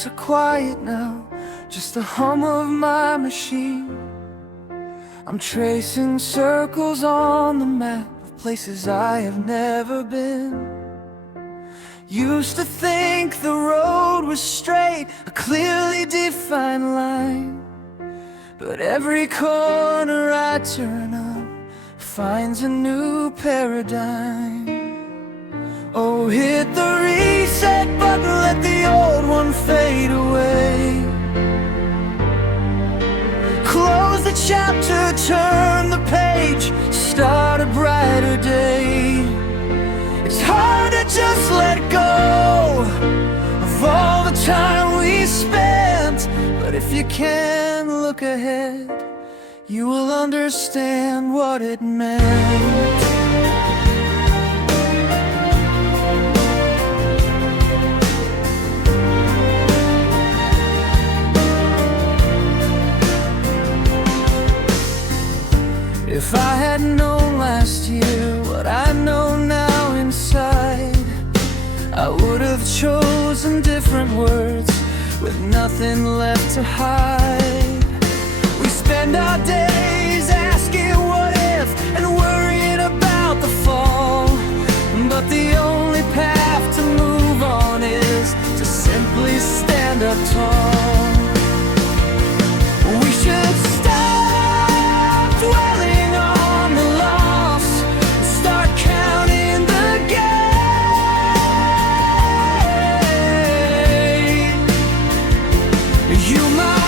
streets are quiet now, just the hum of my machine. I'm tracing circles on the map of places I have never been. Used to think the road was straight, a clearly defined line, but every corner I turn up finds a new paradigm. Oh, hit the reset button, let the old one fade away. Close the chapter, turn the page, start a brighter day. It's hard to just let go of all the time we spent, but if you can look ahead, you will understand what it meant. If I had known last year what I know now inside, I would have chosen different words with nothing left to hide. We spend our days asking what if and worrying about the fall, but the only path to move on is to simply stand up tall. We should stop dwelling on the loss and start counting the gain. You might